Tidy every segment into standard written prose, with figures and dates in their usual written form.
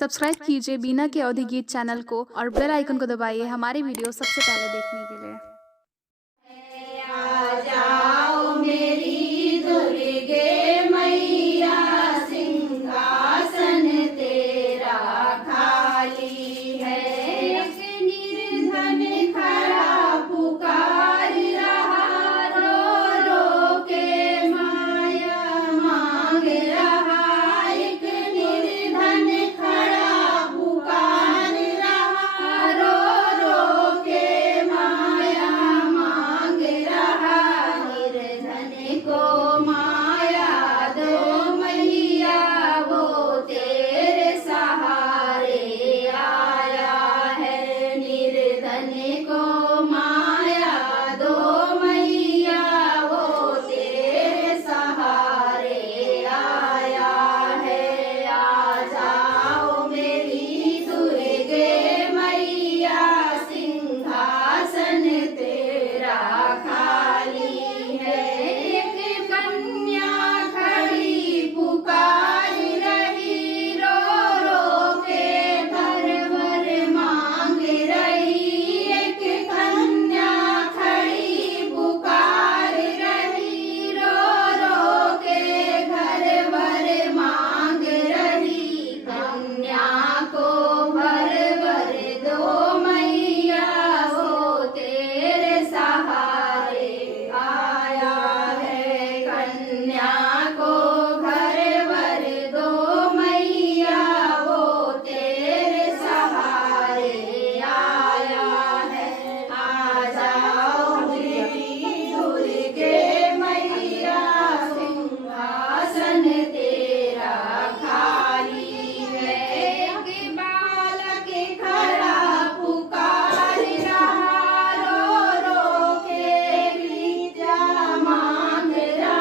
Subscribe कीजिए बीना के अवधि गीत चैनल को और बेल आइकन को दबाइए हमारी वीडियो सबसे पहले देखने के लिए। आ जाओ मेरी दुर्गे मैया, सिंहासन तेरा खाली है। एक निर्धन खड़ा पुकार रहा, रो रो के माया मांग रहा। एक निर्धन खड़ा पुकार रहा, रो रो के माया मांग रहा। निर्धन को माया दो मैया, वो तेरे सहारे आया है। निर्धन को माया दो मैया, वो तेरे सहारे आया है। आ जाओ मेरी दुर्गे मैया, सिंहासन तेरा खाली है। एक कन्या खड़ी पुकार रही, रो रो के भर भर मांग रही। एक कन्या खड़ी पुकार रही, रो रो के घर भर मांग रही। कन्या को भर भर दो मैया, वो तेरे सहारे आया है। कन्या को घर भर दो मैया, वो तेरे सहारे आया है। आ जाओ मेरी दुर्गे मैया, सिंहासन तेरा खाली है। एक बालक खड़ा पुकार रहा, रो रो के विद्या मांग रहा।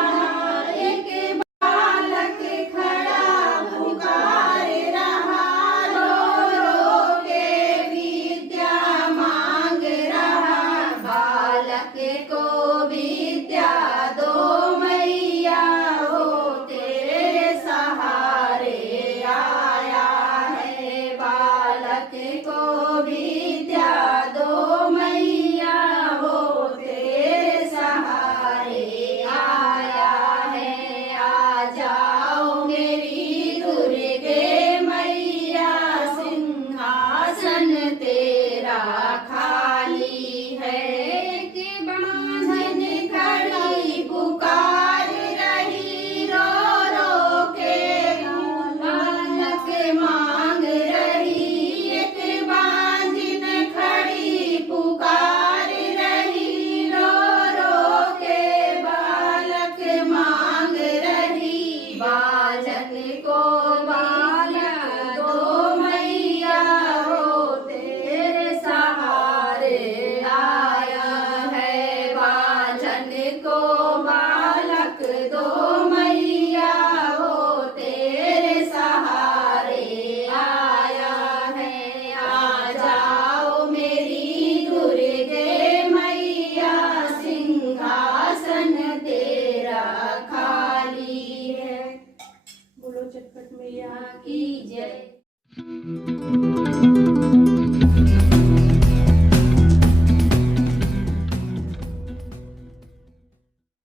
एक बालक खड़ा पुकार रहा, रो रो के विद्या मांग रहा। बालक को विद्या दो मैया, वो तेरे सहारे आया है। बालक को विद्या दो मैया, वो तेरे सहारे आया है। आ जाओ मेरी दुर्गे मैया, सिंहासन तेरा खाली है। एक बांझन खड़ी पुकार रही, रो रो के बालक मांग रही। एक बांझन खड़ी पुकार रही, रो रो के बालक मांग रही। बालक को